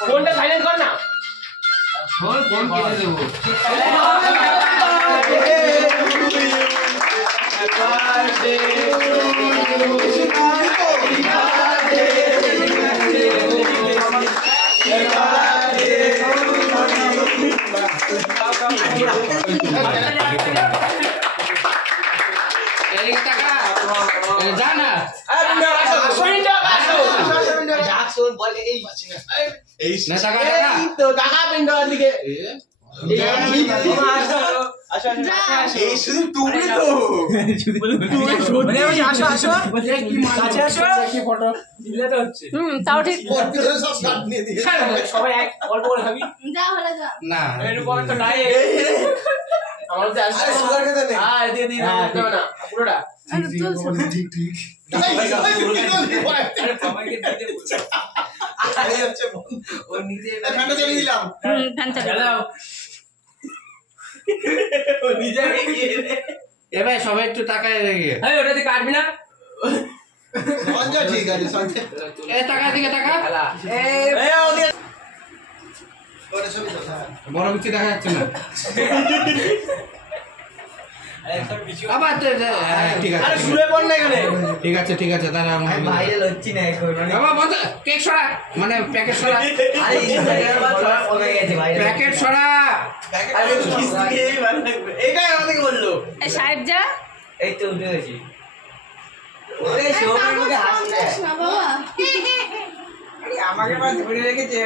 ফোনটা সাইলেন্ট কর না ফোন কেটে দেবো জানা তাও ঠিক সবাই এক অল্প করে খাবি না আমার যে আসছে সুগার খেতে নেই দিয়ে দিই না পুরোটা ঠিক ঠিক ফ্যানটা চালিয়ে দিলাম ফ্যান চালাও এবার সবাই একটু তাকায় দেখে এই ওটাতে কাটবি না সঞ্জয় ঠিক আছে সঞ্জয় এ টাকা দিকে টাকা ওটা সবই তো বড় মিষ্টি দেখা যাচ্ছে না আবার ঠিক আছে আরে শুয়ে পড় না এখানে ঠিক আছে তাহলে আমি ভাইরাল হচ্ছি না এখন বাবা বন্ধ কেক সরা মানে প্যাকেট সরা আরে ইনস্টাগ্রামে সব কমে গেছে ভাইরাল প্যাকেট সরা আরে কিসেই ভালো লাগবে এইটাই আমাদেরকে বললো এই সাহেব যা এই তো উঠে গেছি ওরে শোভের মুখে হাসি দেয় আমাকে পাশ ধরে রেখেছে